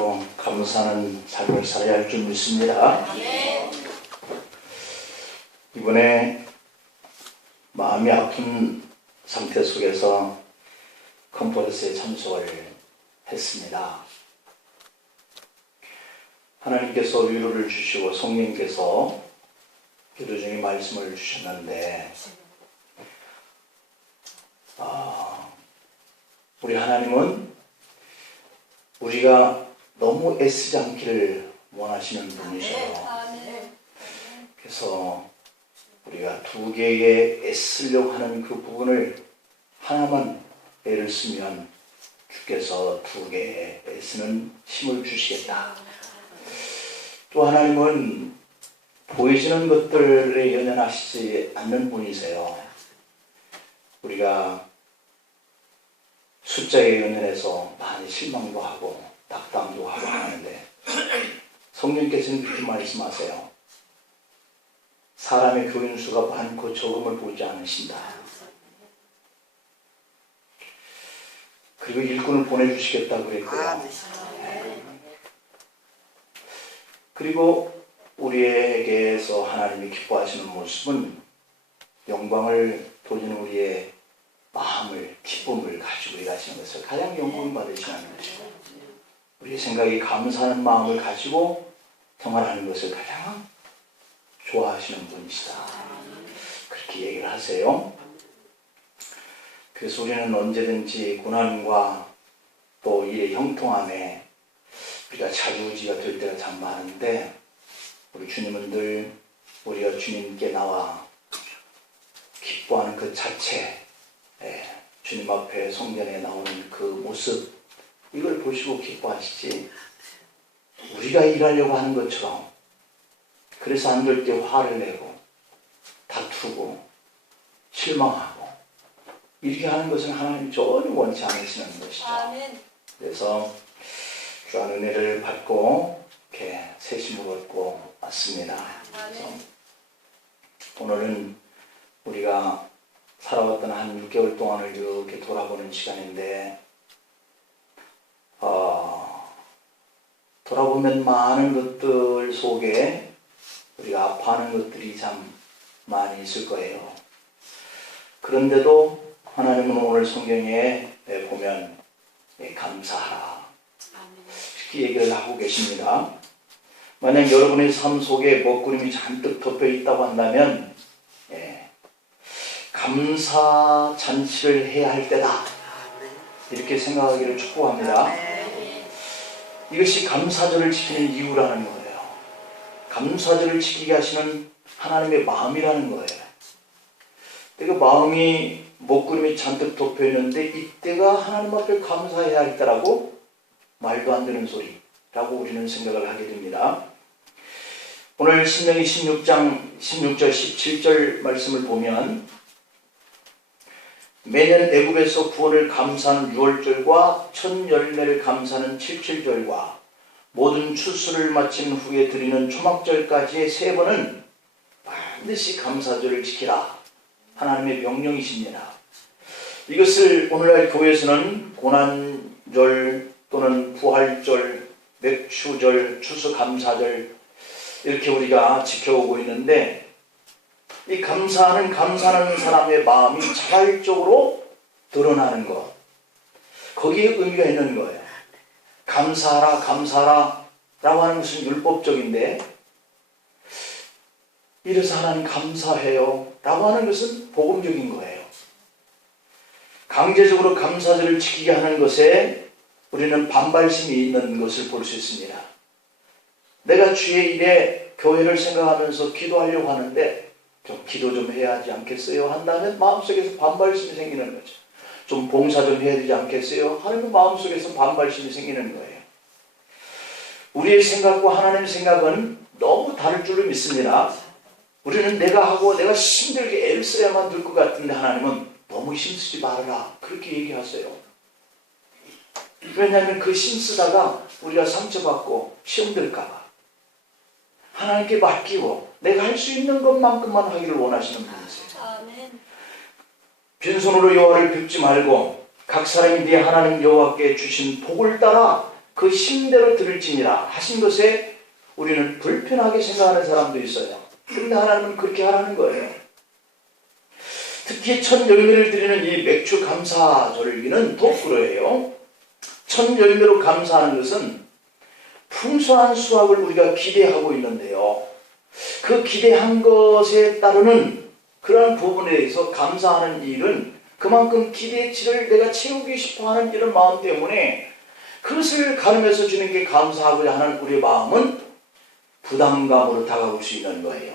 바로 감사하는 삶을 살아야 할 줄 믿습니다. 이번에 마음이 아픈 상태 속에서 컨퍼런스에 참석을 했습니다. 하나님께서 위로를 주시고 성령께서 기도 중에 말씀을 주셨는데 우리 하나님은 우리가 너무 애쓰지 않기를 원하시는 분이셔요. 그래서 우리가 두 개의 애쓰려고 하는 그 부분을 하나만 애를 쓰면 주께서 두 개의 애쓰는 힘을 주시겠다. 또 하나님은 보이지는 것들에 연연하시지 않는 분이세요. 우리가 숫자에 연연해서 많이 실망도 하고 낙담도 하고 하는데 성령께서는 그렇게 말씀하세요. 사람의 교인수가 많고 적음을 보지 않으신다. 그리고 일꾼을 보내주시겠다고 그랬고요. 그리고 우리에게서 하나님이 기뻐하시는 모습은 영광을 돌리는 우리의 마음을, 기쁨을 가지고 일하시는 것을 가장 영광 받으시는 것이고 우리의 생각이 감사하는 마음을 가지고 생활하는 것을 가장 좋아하시는 분이시다. 그렇게 얘기를 하세요. 그래서 우리는 언제든지 고난과 또 일의 형통함에 우리가 자주지가 될 때가 참 많은데 우리 주님은 늘 우리가 주님께 나와 기뻐하는 그 자체, 주님 앞에 성전에 나오는 그 모습, 이걸 보시고 기뻐하시지 우리가 일하려고 하는 것처럼 그래서 안 될 때 화를 내고 다투고 실망하고 이렇게 하는 것은 하나님 전혀 원치 않으시는 것이죠. 그래서 주한 은혜를 받고 이렇게 세심을 얻고 왔습니다. 그래서 오늘은 우리가 살아왔던 한 6개월 동안을 이렇게 돌아보는 시간인데 돌아보면 많은 것들 속에 우리가 아파하는 것들이 참 많이 있을 거예요. 그런데도 하나님은 오늘 성경에 보면 감사하라 이렇게 얘기를 하고 계십니다. 만약 여러분의 삶 속에 먹구름이 잔뜩 덮여 있다고 한다면 감사 잔치를 해야 할 때다 이렇게 생각하기를 축복합니다. 이것이 감사절을 지키는 이유라는 거예요. 감사절을 지키게 하시는 하나님의 마음이라는 거예요. 그 마음이 먹구름이 잔뜩 덮여 있는데 이때가 하나님 앞에 감사해야 할 때라고 말도 안 되는 소리라고 우리는 생각을 하게 됩니다. 오늘 신명기 16장 16절 17절 말씀을 보면 매년 애굽에서 구원을 감사하는 6월절과 첫 열매를 감사하는 77절과 모든 추수를 마친 후에 드리는 초막절까지의 3번은 반드시 감사절을 지키라 하나님의 명령이십니다. 이것을 오늘날 교회에서는 고난절 또는 부활절, 맥추절, 추수감사절 이렇게 우리가 지켜오고 있는데 이 감사하는 사람의 마음이 자발적으로 드러나는 것, 거기에 의미가 있는 거예요. 감사하라 라고 하는 것은 율법적인데 이래서 하나님 감사해요 라고 하는 것은 복음적인 거예요. 강제적으로 감사절을 지키게 하는 것에 우리는 반발심이 있는 것을 볼 수 있습니다. 내가 주의 일에 교회를 생각하면서 기도하려고 하는데 좀 기도 좀 해야 하지 않겠어요? 한다면 마음속에서 반발심이 생기는 거죠. 좀 봉사 좀 해야 되지 않겠어요? 하는 마음속에서 반발심이 생기는 거예요. 우리의 생각과 하나님의 생각은 너무 다를 줄로 믿습니다. 우리는 내가 하고 내가 힘들게 애를 써야만 될 것 같은데 하나님은 너무 힘쓰지 말아라 그렇게 얘기하세요. 왜냐하면 그 힘쓰다가 우리가 상처받고 시험될까 봐 하나님께 맡기고 내가 할 수 있는 것만큼만 하기를 원하시는 분이세요. 빈손으로 여호와를 뵙지 말고 각 사람이 네 하나님 여호와께 주신 복을 따라 그 힘대로 들을지니라 하신 것에 우리는 불편하게 생각하는 사람도 있어요. 그런데 하나님은 그렇게 하라는 거예요. 특히 첫 열매를 드리는 이 맥주 감사절기는 더 그러해요. 첫 열매로 감사하는 것은 풍성한 수확을 우리가 기대하고 있는데요. 그 기대한 것에 따르는 그런 부분에 대해서 감사하는 일은 그만큼 기대치를 내가 채우기 싶어하는 이런 마음 때문에 그것을 가르면서 주님께 감사하고자 하는 우리의 마음은 부담감으로 다가올 수 있는 거예요.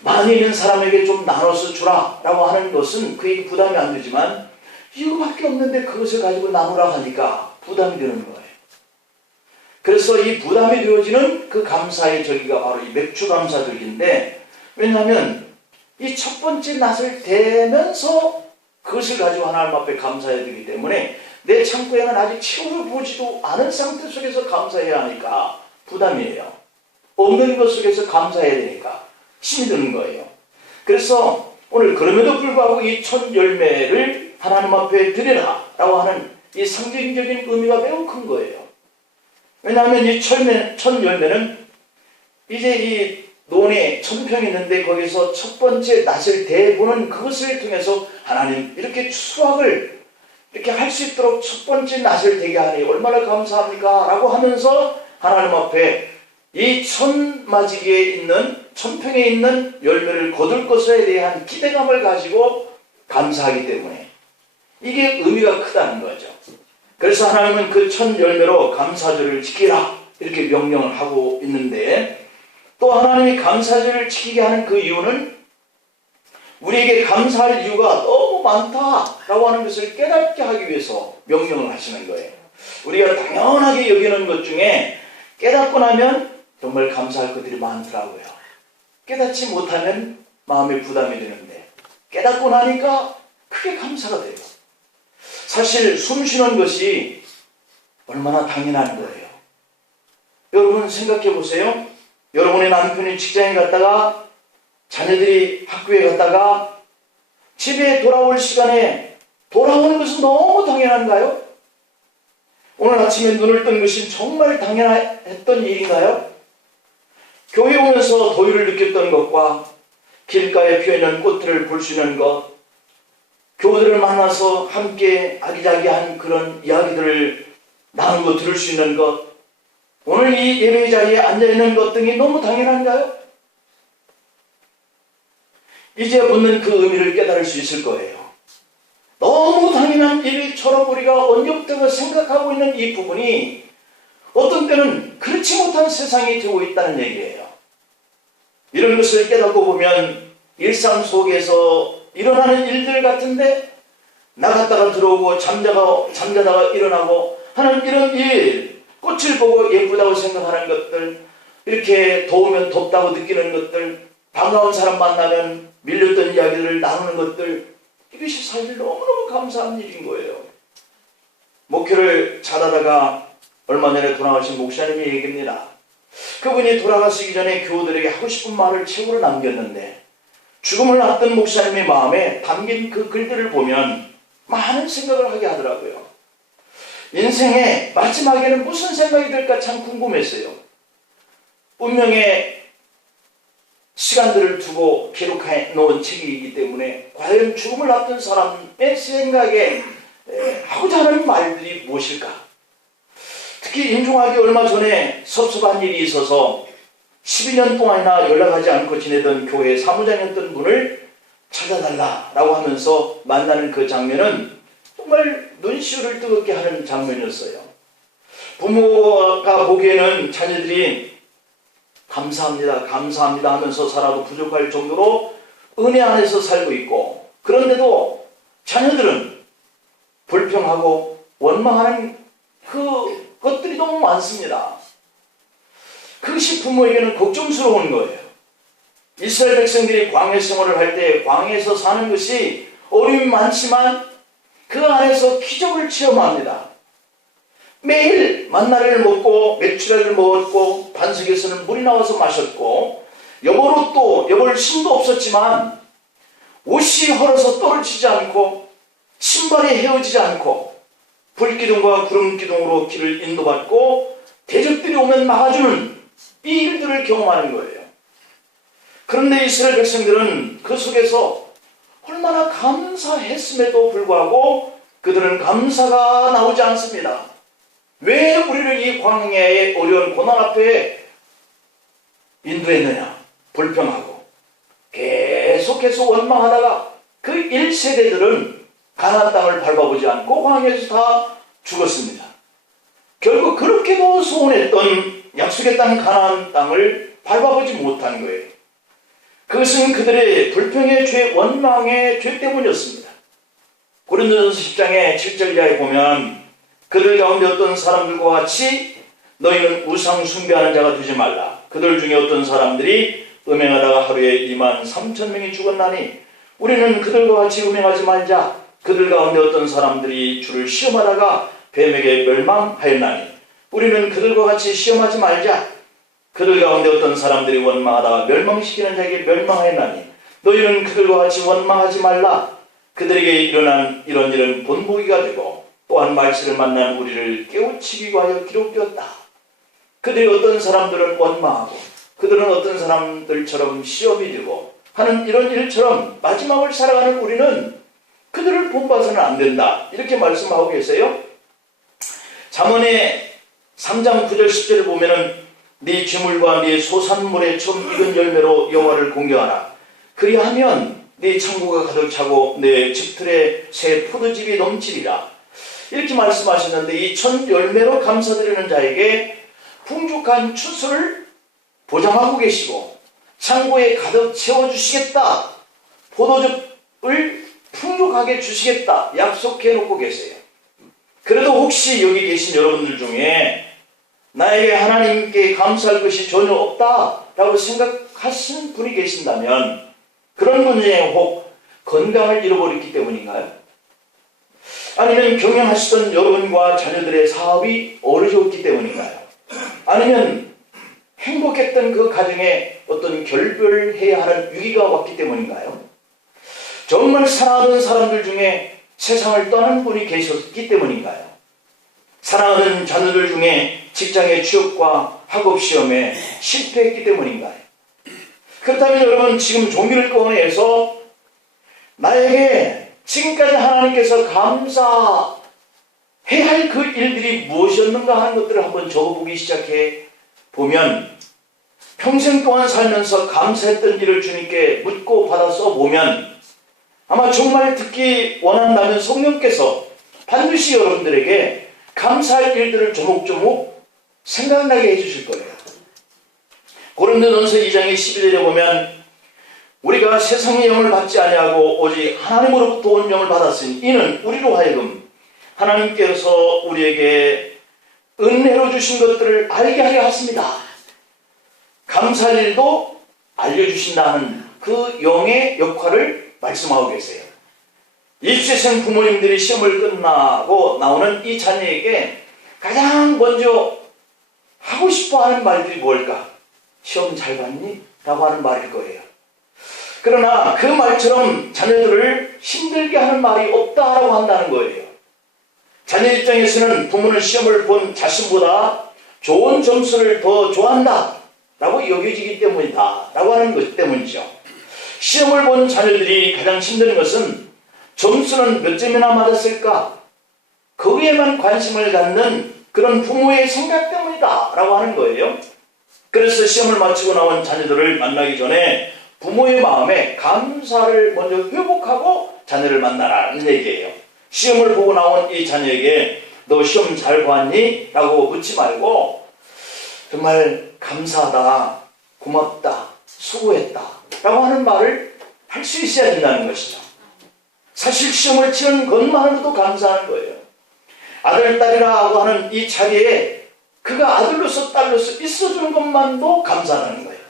많이 있는 사람에게 좀 나눠서 주라 라고 하는 것은 그에게 부담이 안 되지만 이거밖에 없는데 그것을 가지고 나누라 하니까 부담이 되는 거예요. 그래서 이 부담이 되어지는 그 감사의 절기가 바로 이 맥주 감사절기인데, 왜냐하면 이 첫 번째 낫을 대면서 그것을 가지고 하나님 앞에 감사해야 되기 때문에 내 창고에는 아직 채워보지도 않은 상태 속에서 감사해야 하니까 부담이에요. 없는 것 속에서 감사해야 되니까 힘이 드는 거예요. 그래서 오늘 그럼에도 불구하고 이 첫 열매를 하나님 앞에 드리라 라고 하는 이 상징적인 의미가 매우 큰 거예요. 왜냐하면 이 첫 열매는 이제 이 논에 천평이 있는데 거기서 첫 번째 낫을 대보는 그것을 통해서 하나님 이렇게 수확을 이렇게 할 수 있도록 첫 번째 낫을 대게 하니 얼마나 감사합니까? 라고 하면서 하나님 앞에 이 천마지기에 있는 천평에 있는 열매를 거둘 것에 대한 기대감을 가지고 감사하기 때문에 이게 의미가 크다는 거죠. 그래서 하나님은 그 첫 열매로 감사절을 지키라 이렇게 명령을 하고 있는데, 또 하나님이 감사절을 지키게 하는 그 이유는 우리에게 감사할 이유가 너무 많다라고 하는 것을 깨닫게 하기 위해서 명령을 하시는 거예요. 우리가 당연하게 여기는 것 중에 깨닫고 나면 정말 감사할 것들이 많더라고요. 깨닫지 못하면 마음에 부담이 되는데 깨닫고 나니까 크게 감사가 돼요. 사실 숨 쉬는 것이 얼마나 당연한 거예요. 여러분 생각해 보세요. 여러분의 남편이 직장에 갔다가 자녀들이 학교에 갔다가 집에 돌아올 시간에 돌아오는 것은 너무 당연한가요? 오늘 아침에 눈을 뜬 것이 정말 당연했던 일인가요? 교회 오면서 도유를 느꼈던 것과 길가에 피어있는 꽃들을 볼 수 있는 것, 교우들을 만나서 함께 아기자기한 그런 이야기들을 나누고 들을 수 있는 것, 오늘 이 예배 자리에 앉아있는 것 등이 너무 당연한가요? 이제 묻는 그 의미를 깨달을 수 있을 거예요. 너무 당연한 일처럼 우리가 언제부터 생각하고 있는 이 부분이 어떤 때는 그렇지 못한 세상이 되고 있다는 얘기예요. 이런 것을 깨닫고 보면 일상 속에서 일어나는 일들 같은데 나갔다가 들어오고 잠자다가 일어나고 하는 이런 일, 꽃을 보고 예쁘다고 생각하는 것들, 이렇게 더우면 덥다고 느끼는 것들, 반가운 사람 만나면 밀렸던 이야기들을 나누는 것들, 이것이 사실 너무너무 감사한 일인 거예요. 목회를 잘하다가 얼마 전에 돌아가신 목사님이 얘기합니다. 그분이 돌아가시기 전에 교우들에게 하고 싶은 말을 책으로 남겼는데 죽음을 앞둔 목사님의 마음에 담긴 그 글들을 보면 많은 생각을 하게 하더라고요. 인생의 마지막에는 무슨 생각이 들까 참 궁금했어요. 운명의 시간들을 두고 기록해 놓은 책이기 때문에 과연 죽음을 앞둔 사람의 생각에 하고자 하는 말들이 무엇일까? 특히 임종하기 얼마 전에 섭섭한 일이 있어서 12년 동안이나 연락하지 않고 지내던 교회 사무장이었던 분을 찾아달라라고 하면서 만나는 그 장면은 정말 눈시울을 뜨겁게 하는 장면이었어요. 부모가 보기에는 자녀들이 감사합니다, 감사합니다 하면서 살아도 부족할 정도로 은혜 안에서 살고 있고, 그런데도 자녀들은 불평하고 원망하는 그 것들이 너무 많습니다. 그것이 부모에게는 걱정스러운 거예요. 이스라엘 백성들이 광야 생활을 할 때 광야에서 사는 것이 어려움이 많지만 그 안에서 기적을 체험합니다. 매일 만나를 먹고 메추라를 먹었고 반석에서는 물이 나와서 마셨고 여벌 신도 없었지만 옷이 헐어서 떨어지지 않고 신발이 헤어지지 않고 불기둥과 구름기둥으로 길을 인도받고 대적들이 오면 막아주는 이 일들을 경험하는 거예요. 그런데 이스라엘 백성들은 그 속에서 얼마나 감사했음에도 불구하고 그들은 감사가 나오지 않습니다. 왜 우리를 이 광야의 어려운 고난 앞에 인도했느냐? 불평하고 계속해서 원망하다가 그 1세대들은 가나안 땅을 밟아보지 않고 광야에서 다 죽었습니다. 결국 그렇게도 소원했던 약속의 땅 가나안 땅을 밟아보지 못한 거예요. 그것은 그들의 불평의 죄, 원망의 죄 때문이었습니다. 고린도전서 10장의 7절 이하에 보면 그들 가운데 어떤 사람들과 같이 너희는 우상 숭배하는 자가 되지 말라. 그들 중에 어떤 사람들이 음행하다가 하루에 23,000명이 죽었나니 우리는 그들과 같이 음행하지 말자. 그들 가운데 어떤 사람들이 주를 시험하다가 뱀에게 멸망하였나니 우리는 그들과 같이 시험하지 말자. 그들 가운데 어떤 사람들이 원망하다가 멸망시키는 자에게 멸망하였나니 너희는 그들과 같이 원망하지 말라. 그들에게 일어난 이런 일은 본보기가 되고 또한 말씀을 만난 우리를 깨우치기 위하여 기록되었다. 그들이 어떤 사람들은 원망하고 그들은 어떤 사람들처럼 시험이 되고 하는 이런 일처럼 마지막을 살아가는 우리는 그들을 본봐서는 안 된다. 이렇게 말씀하고 계세요. 잠언의 3장 9절 10절을 보면은 네 재물과 네 소산물의 처음 익은 열매로 여호와를 공경하라. 그리하면 네 창고가 가득 차고 네 집틀에 새 포도즙이 넘치리라. 이렇게 말씀하셨는데 이 첫 열매로 감사드리는 자에게 풍족한 추수를 보장하고 계시고 창고에 가득 채워주시겠다. 포도즙을 풍족하게 주시겠다. 약속해 놓고 계세요. 그래도 혹시 여기 계신 여러분들 중에 나에게 하나님께 감사할 것이 전혀 없다라고 생각하시는 분이 계신다면 그런 분 중에 혹 건강을 잃어버렸기 때문인가요? 아니면 경영하시던 여러분과 자녀들의 사업이 어려졌기 때문인가요? 아니면 행복했던 그 가정에 어떤 결별해야 하는 위기가 왔기 때문인가요? 정말 사랑하던 사람들 중에 세상을 떠난 분이 계셨기 때문인가요? 사랑하는 자녀들 중에 직장의 취업과 학업시험에 실패했기 때문인가요? 그렇다면 여러분 지금 종이를 꺼내서 나에게 지금까지 하나님께서 감사해야 할 그 일들이 무엇이었는가 하는 것들을 한번 적어보기 시작해 보면 평생 동안 살면서 감사했던 일을 주님께 묻고 받아 써보면 아마 정말 듣기 원한다면 성령께서 반드시 여러분들에게 감사할 일들을 조목조목 생각나게 해주실 거예요. 고린도전서 2장의 11절에 보면 우리가 세상의 영을 받지 아니하고 오직 하나님으로부터 온 영을 받았으니 이는 우리로 하여금 하나님께서 우리에게 은혜로 주신 것들을 알게 하려 하십니다. 감사할 일도 알려주신다는 그 영의 역할을 말씀하고 계세요. 입시생 부모님들이 시험을 끝나고 나오는 이 자녀에게 가장 먼저 하고 싶어하는 말들이 뭘까? 시험 잘 봤니? 라고 하는 말일 거예요. 그러나 그 말처럼 자녀들을 힘들게 하는 말이 없다라고 한다는 거예요. 자녀 입장에서는 부모는 시험을 본 자신보다 좋은 점수를 더 좋아한다 라고 여겨지기 때문이다 라고 하는 것 때문이죠. 시험을 본 자녀들이 가장 힘든 것은 점수는 몇 점이나 맞았을까? 거기에만 관심을 갖는 그런 부모의 생각 때문이다 라고 하는 거예요. 그래서 시험을 마치고 나온 자녀들을 만나기 전에 부모의 마음에 감사를 먼저 회복하고 자녀를 만나라는 얘기예요. 시험을 보고 나온 이 자녀에게 너 시험 잘 봤니? 라고 묻지 말고 정말 감사하다, 고맙다, 수고했다 라고 하는 말을 할 수 있어야 된다는 것이죠. 사실 시험을 치는 것만으로도 감사하는 거예요. 아들, 딸이라고 하는 이 자리에 그가 아들로서 딸로서 있어주는 것만도 감사하는 거예요.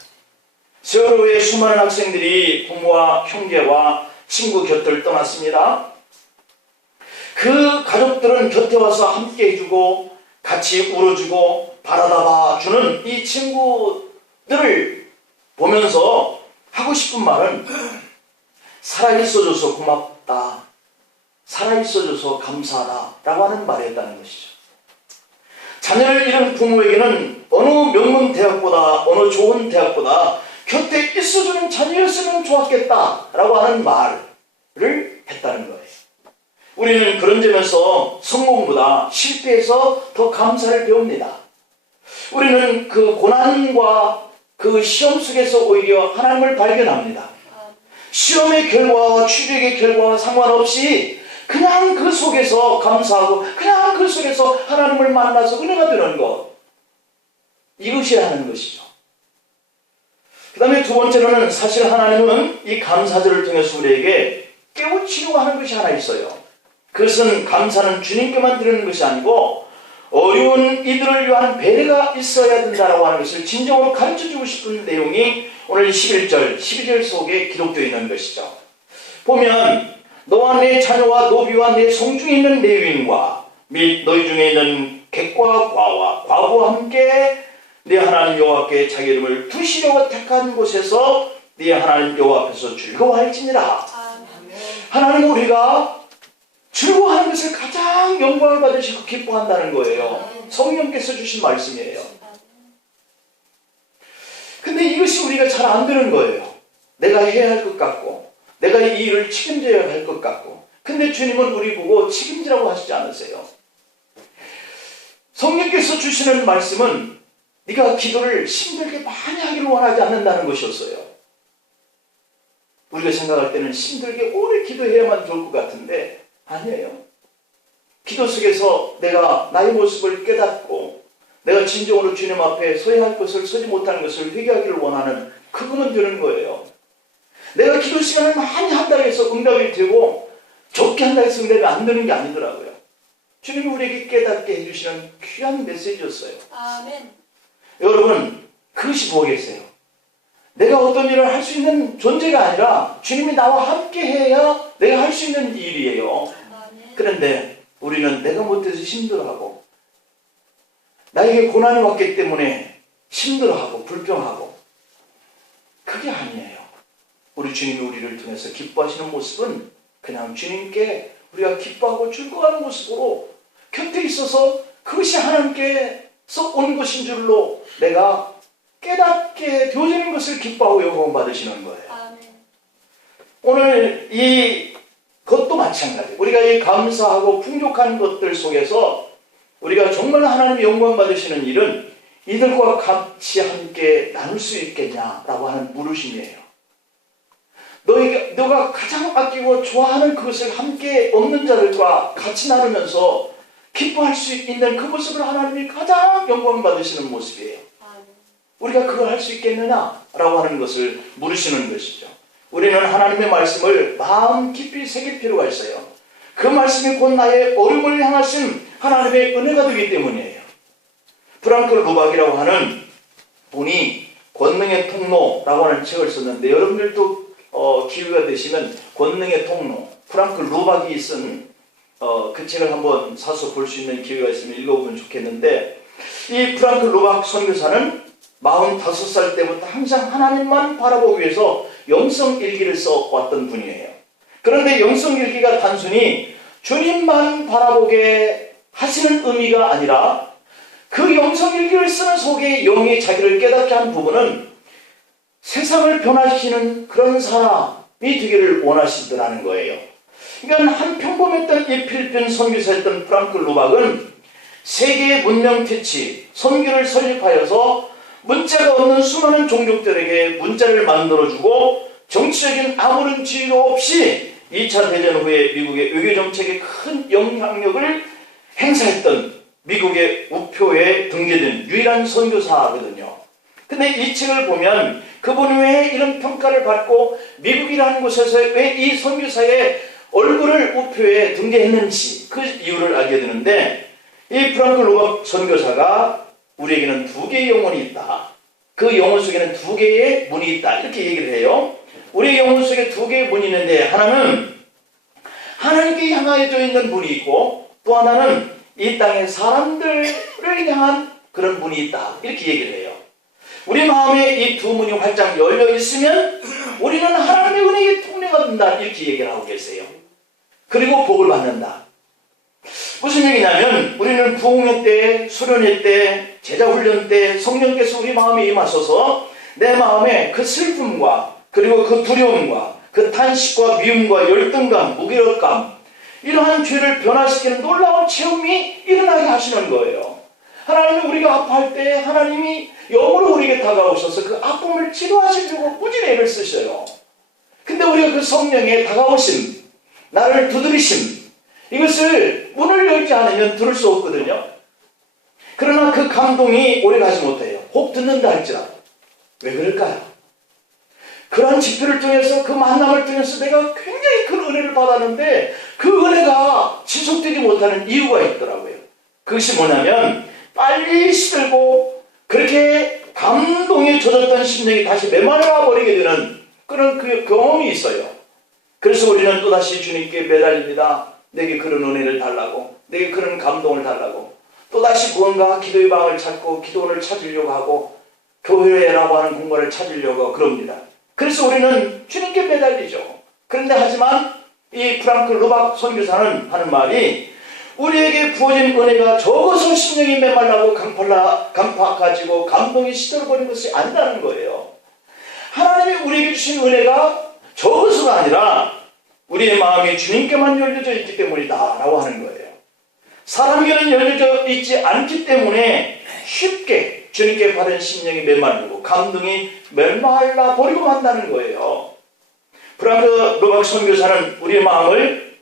세월 후에 수많은 학생들이 부모와 형제와 친구 곁을 떠났습니다. 그 가족들은 곁에 와서 함께 해주고 같이 울어주고 바라다 봐주는 이 친구들을 보면서 하고 싶은 말은 살아있어줘서 고맙다. 살아있어줘서 감사하다라고 하는 말이었다는 것이죠. 자녀를 잃은 부모에게는 어느 명문 대학보다, 어느 좋은 대학보다 곁에 있어주는 자녀였으면 좋았겠다라고 하는 말을 했다는 거예요. 우리는 그런 점에서 성공보다 실패해서 더 감사를 배웁니다. 우리는 그 고난과 그 시험 속에서 오히려 하나님을 발견합니다. 시험의 결과와 추력의 결과와 상관없이 그냥 그 속에서 감사하고 그냥 그 속에서 하나님을 만나서 은혜가 되는 것, 이것이 하는 것이죠. 그 다음에 두 번째로는 사실 하나님은 이 감사절을 통해서 우리에게 깨우치려고 하는 것이 하나 있어요. 그것은 감사는 주님께만 드리는 것이 아니고 어려운 이들을 위한 배려가 있어야 된다고 하는 것을 진정으로 가르쳐주고 싶은 내용이 오늘 11절, 12절 속에 기록되어 있는 것이죠. 보면 너와 내 자녀와 노비와 내 성중에 있는 레위인과 및 너희 중에 있는 객과 과와 과부와 함께 네 하나님 여호와께 자기 이름을 두시려고 택한 곳에서 네 하나님 여호와 앞에서 즐거워할지니라. 하나님 우리가 즐거워하는 것을 가장 영광을 받으시고 기뻐한다는 거예요. 성령께서 주신 말씀이에요. 근데 이것이 우리가 잘 안 되는 거예요. 내가 해야 할 것 같고 내가 이 일을 책임져야 할 것 같고, 근데 주님은 우리 보고 책임지라고 하시지 않으세요. 성령께서 주시는 말씀은 네가 기도를 힘들게 많이 하기를 원하지 않는다는 것이었어요. 우리가 생각할 때는 힘들게 오래 기도해야만 좋을 것 같은데 아니에요. 기도 속에서 내가 나의 모습을 깨닫고 내가 진정으로 주님 앞에 서야 할 것을 서지 못하는 것을 회개하기를 원하는, 그거면 되는 거예요. 내가 기도 시간을 많이 한다고 해서 응답이 되고 적게 한다고 해서 응답이 안 되는 게 아니더라고요. 주님이 우리에게 깨닫게 해주시는 귀한 메시지였어요. 아멘. 여러분, 그것이 뭐겠어요? 내가 어떤 일을 할 수 있는 존재가 아니라 주님이 나와 함께 해야 내가 할 수 있는 일이에요. 아멘. 그런데 우리는 내가 못해서 힘들어하고 나에게 고난이 왔기 때문에 힘들어하고 불평하고, 그게 아니에요. 우리 주님이 우리를 통해서 기뻐하시는 모습은 그냥 주님께 우리가 기뻐하고 즐거워하는 모습으로 곁에 있어서 그것이 하나님께서 온 것인 줄로 내가 깨닫게 되어지는 것을 기뻐하고 영광 받으시는 거예요. 아멘. 오늘 이 것도 마찬가지. 우리가 이 감사하고 풍족한 것들 속에서 우리가 정말 하나님의 영광 받으시는 일은 이들과 같이 함께 나눌 수 있겠냐라고 하는 물으심이에요. 너가 가장 아끼고 좋아하는 그것을 함께 없는 자들과 같이 나누면서 기뻐할 수 있는 그 모습을 하나님이 가장 영광 받으시는 모습이에요. 우리가 그걸 할 수 있겠느냐라고 하는 것을 물으시는 것이죠. 우리는 하나님의 말씀을 마음 깊이 새길 필요가 있어요. 그 말씀이 곧 나의 어려움을 향하신 하나님의 은혜가 되기 때문이에요. 프랑크 루박이라고 하는 분이 권능의 통로라고 하는 책을 썼는데, 여러분들도 기회가 되시면 권능의 통로, 프랑크 루박이 쓴 그 책을 한번 사서 볼 수 있는 기회가 있으면 읽어보면 좋겠는데, 이 프랑크 루박 선교사는 45살 때부터 항상 하나님만 바라보기 위해서 영성일기를 써왔던 분이에요. 그런데 영성일기가 단순히 주님만 바라보게 하시는 의미가 아니라 그 영성일기를 쓰는 속에 영이 자기를 깨닫게 한 부분은 세상을 변화시키는 그런 사람이 되기를 원하시더라는 거예요. 그러니까 한 평범했던 이 필리핀 선교사였던 프랑크 루박은 세계의 문명 퇴치, 선교를 설립하여서 문자가 없는 수많은 종족들에게 문자를 만들어주고 정치적인 아무런 지위도 없이 2차 대전 후에 미국의 외교정책에 큰 영향력을 행사했던 미국의 우표에 등재된 유일한 선교사거든요. 근데 이 책을 보면 그분이 왜 이런 평가를 받고 미국이라는 곳에서 왜 이 선교사의 얼굴을 우표에 등재했는지 그 이유를 알게 되는데, 이 프랑크 루박 선교사가 우리에게는 두 개의 영혼이 있다. 그 영혼 속에는 두 개의 문이 있다. 이렇게 얘기를 해요. 우리의 영혼 속에 두 개의 문이 있는데, 하나는 하나님께 향하여져 있는 문이 있고, 또 하나는 이 땅의 사람들을 향한 그런 문이 있다. 이렇게 얘기를 해요. 우리 마음에 이 두 문이 활짝 열려 있으면 우리는 하나님의 은혜의 통로가 된다. 이렇게 얘기를 하고 계세요. 그리고 복을 받는다. 무슨 얘기냐면 우리는 부흥회 때, 수련회 때, 제자훈련 때 성령께서 우리 마음에 임하셔서 내 마음에 그 슬픔과 그리고 그 두려움과 그 탄식과 미움과 열등감, 무기력감, 이러한 죄를 변화시키는 놀라운 체험이 일어나게 하시는 거예요. 하나님이 우리가 아파할 때 하나님이 영으로 우리에게 다가오셔서 그 아픔을 치료하시려고 꾸준히 애를 쓰셔요. 근데 우리가 그 성령의 다가오심, 나를 두드리심, 이것을 문을 열지 않으면 들을 수 없거든요. 그러나 그 감동이 오래가지 못해요. 혹 듣는다 할지라도. 왜 그럴까요? 그러한 집회를 통해서 그 만남을 통해서 내가 굉장히 큰 은혜를 받았는데 그 은혜가 지속되지 못하는 이유가 있더라고요. 그것이 뭐냐면 빨리 시들고 그렇게 감동에 젖었던 심령이 다시 메말라 버리게 되는 그런 그 경험이 있어요. 그래서 우리는 또다시 주님께 매달립니다. 내게 그런 은혜를 달라고, 내게 그런 감동을 달라고, 또다시 무언가 기도의 방을 찾고 기도원을 찾으려고 하고 교회라고 하는 공간을 찾으려고 그럽니다. 그래서 우리는 주님께 매달리죠. 그런데 하지만 이 프랑크 루박 선교사는 하는 말이 우리에게 부어진 은혜가 적어서 심령이 메말라고 강팍가지고 감동이 시들어버린 것이 아니라는 거예요. 하나님이 우리에게 주신 은혜가 적어서가 아니라 우리의 마음이 주님께만 열려져 있기 때문이다 라고 하는 거예요. 사람에게는 열려져 있지 않기 때문에 쉽게 주님께 받은 심령이 메말르고 감동이 메말라 버리고 만다는 거예요. 프랑크 루박 선교사는 우리의 마음을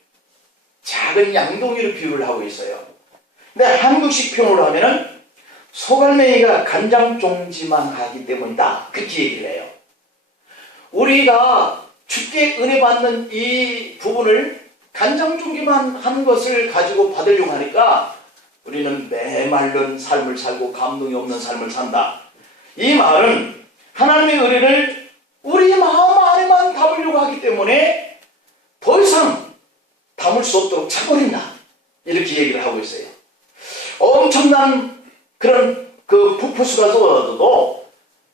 작은 양동이로 비유를 하고 있어요. 근데 한국식 표현으로 하면은 소갈매기가 간장종지만 하기 때문이다, 그렇게 얘기를 해요. 우리가 주께 은혜 받는 이 부분을 간장종기만 하는 것을 가지고 받으려고 하니까 우리는 메마른 삶을 살고 감동이 없는 삶을 산다. 이 말은 하나님의 은혜를 우리 마음 안에만 담으려고 하기 때문에 더 이상 담을 수 없도록 차버린다, 이렇게 얘기를 하고 있어요. 엄청난 그런 그 폭포수가 쏟아져도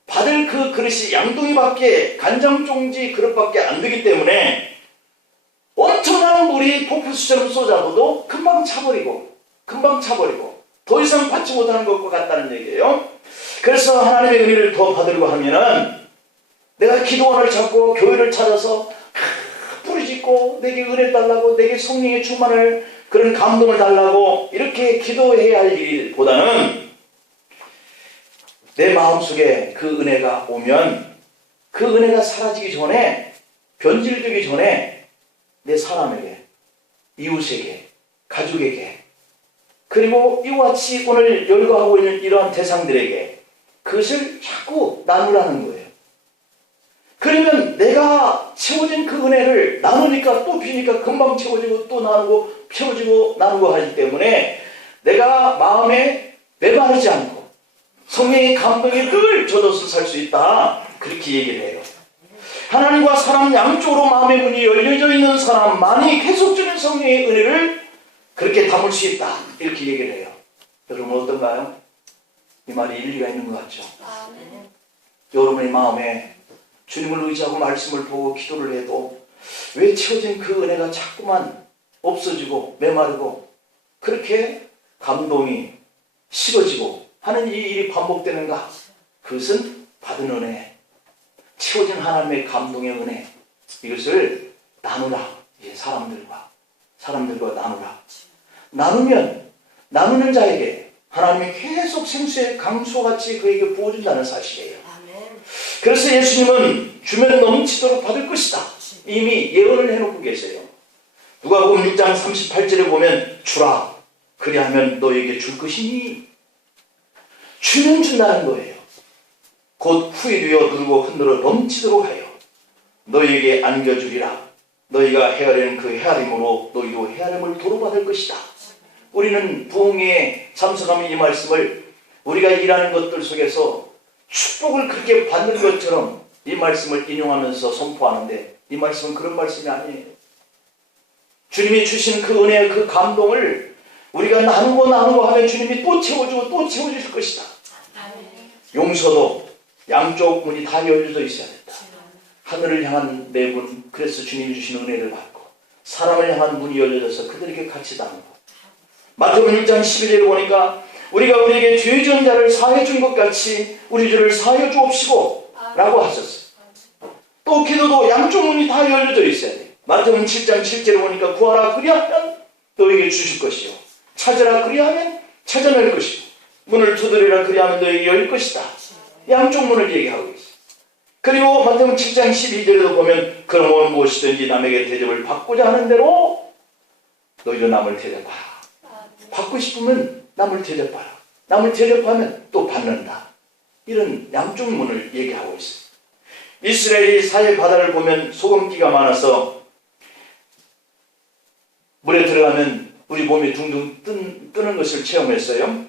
받을 그 그릇이 양동이밖에, 간장종지 그릇밖에 안 되기 때문에 엄청난 물이 폭포수처럼 쏟아져도 금방 차버리고 더 이상 받지 못하는 것과 같다는 얘기예요. 그래서 하나님의 은혜를 더 받으려고 하면은 내가 기도원을 찾고 교회를 찾아서 부르짖고 내게 은혜 달라고, 내게 성령의 충만을, 그런 감동을 달라고 이렇게 기도해야 할 일보다는 내 마음속에 그 은혜가 오면 그 은혜가 사라지기 전에, 변질되기 전에 내 사람에게, 이웃에게, 가족에게, 그리고 이와 같이 오늘 열거하고 있는 이러한 대상들에게 그것을 자꾸 나누라는 거예요. 그러면 내가 채워진 그 은혜를 나누니까 또 비니까 금방 채워지고 또 나누고 채워지고 나누고 하기 때문에 내가 마음에 메마르지 않고 성령의 감동에 늘 젖어서 살 수 있다, 그렇게 얘기를 해요. 하나님과 사람 양쪽으로 마음의 문이 열려져 있는 사람만이 계속적인 성령의 은혜를 그렇게 담을 수 있다, 이렇게 얘기를 해요. 여러분 어떤가요? 이 말이 일리가 있는 것 같죠? 여러분의 마음에 주님을 의지하고 말씀을 보고 기도를 해도 왜 채워진 그 은혜가 자꾸만 없어지고 메마르고 그렇게 감동이 식어지고 하는 이 일이 반복되는가? 그것은 받은 은혜, 채워진 하나님의 감동의 은혜, 이것을 나누라. 사람들과 나누라. 나누면 나누는 자에게 하나님이 계속 생수의 강수같이 그에게 부어준다는 사실이에요. 그래서 예수님은 주면 넘치도록 받을 것이다, 이미 예언을 해놓고 계세요. 누가복음 6장 38절에 보면 주라, 그리하면 너에게 줄 것이니, 주면 준다는 거예요. 곧 후이되어 누르고 흔들어 넘치도록 하여 너희에게 안겨주리라. 너희가 헤아리는 그 헤아림으로 너희도 헤아림을 도로받을 것이다. 우리는 부흥회에 참석하면 이 말씀을 우리가 일하는 것들 속에서 축복을 그렇게 받는 것처럼 이 말씀을 인용하면서 선포하는데, 이 말씀은 그런 말씀이 아니에요. 주님이 주신 그 은혜의 그 감동을 우리가 나누고 하면 주님이 또 채워주고 또 채워주실 것이다. 용서도 양쪽 문이 다 열려져 있어야 된다. 하늘을 향한 내 문, 그래서 주님이 주신 은혜를 받고, 사람을 향한 문이 열려져서 그들에게 같이 나누고, 마태복음 6장 12절에 보니까 우리가 우리에게 죄 지은 자를 사하여 준 것 같이 우리 죄를 사하여 주옵시고 라고 하셨어요. 또 기도도 양쪽 문이 다 열려져 있어야 돼요. 마태복음 7장 7절에 보니까 구하라 그리하면 너에게 주실 것이요, 찾으라 그리하면 찾아낼 것이고, 문을 두드리라 그리하면 너에게 열릴 것이다. 양쪽 문을 얘기하고 있어요. 그리고 마태복음 7장 12절에도 보면 그러므로 무엇이든지 남에게 대접을 받고자 하는 대로 너희도 남을 대접하라. 받고 싶으면 남을 대접하라. 남을 대접하면 또 받는다. 이런 양쪽 문을 얘기하고 있어요. 이스라엘이 사해 바다를 보면 소금기가 많아서 물에 들어가면 우리 몸이 둥둥 뜨는 것을 체험했어요.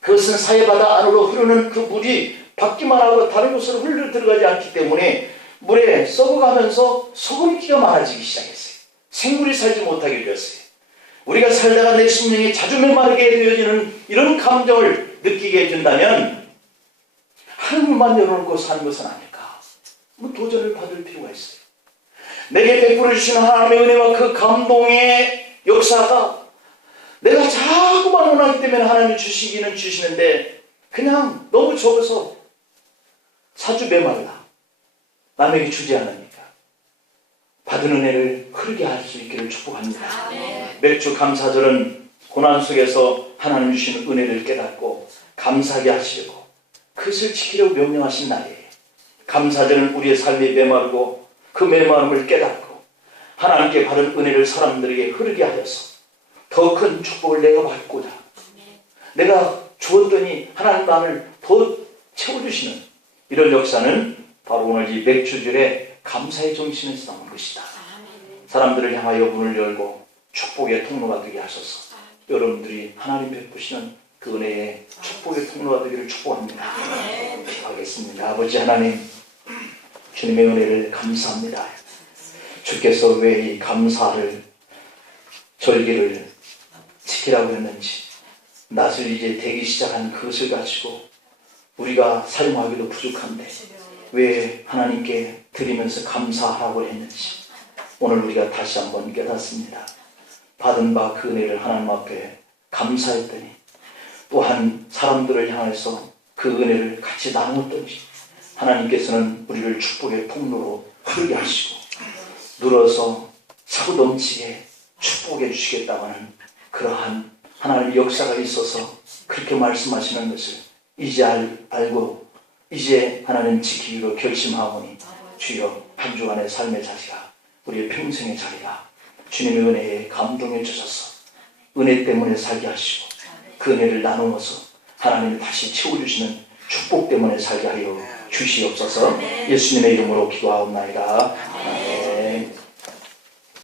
그것은 사해 바다 안으로 흐르는 그 물이 받기만 하고 다른 곳으로 흘러 들어가지 않기 때문에 물에 썩어가면서 소금기가 많아지기 시작했어요. 생물이 살지 못하게 되었어요. 우리가 살다가 내 심령이 자주 메마르게 되어지는 이런 감정을 느끼게 된다면 하늘만 열어놓고 사는 것은 아닐까? 도전을 받을 필요가 있어요. 내게 베풀어 주시는 하나님의 은혜와 그 감동의 역사가 내가 자꾸만 원하기 때문에 하나님이 주시기는 주시는데 그냥 너무 적어서 사주 메말라 남에게 주지 않으니까 받은 은혜를 흐르게 할 수 있기를 축복합니다. 맥주 감사절은 고난 속에서 하나님 주시는 은혜를 깨닫고 감사하게 하시려고 그것을 지키려고 명령하신 날이에요. 감사절은 우리의 삶이 메마르고 그 메마름을 깨닫고 하나님께 받은 은혜를 사람들에게 흐르게 하여서 더 큰 축복을 내가 받고자, 내가 주었더니 하나님 나를 더 채워주시는 이런 역사는 바로 오늘 이 맥주절에 감사의 정신에서 나온 것이다. 사람들을 향하여 문을 열고 축복의 통로가 되게 하소서. 여러분들이 하나님 베푸시는 그 은혜의 축복의 통로가 되기를 축복합니다. 기도하겠습니다. 아버지 하나님, 주님의 은혜를 감사합니다. 주께서 왜 이 감사를 절기를 지키라고 했는지, 낯을 이제 대기 시작한 그것을 가지고 우리가 사용하기도 부족한데 왜 하나님께 드리면서 감사하라고 했는지 오늘 우리가 다시 한번 깨닫습니다. 받은 바 그 은혜를 하나님 앞에 감사했더니 또한 사람들을 향해서 그 은혜를 같이 나누었더니 하나님께서는 우리를 축복의 통로로 흐르게 하시고 눌어서 차고 넘치게 축복해 주시겠다고 하는 그러한 하나님의 역사가 있어서 그렇게 말씀하시는 것을 이제 알고 이제 하나님 지키기로 결심하오니 주여 한 주간의 삶의 자리가 우리의 평생의 자리가 주님의 은혜에 감동해 주셔서 은혜 때문에 살게 하시고 그 은혜를 나누어서 하나님이 다시 채워주시는 축복 때문에 살게 하여 주시옵소서. 예수님의 이름으로 기도하옵나이다.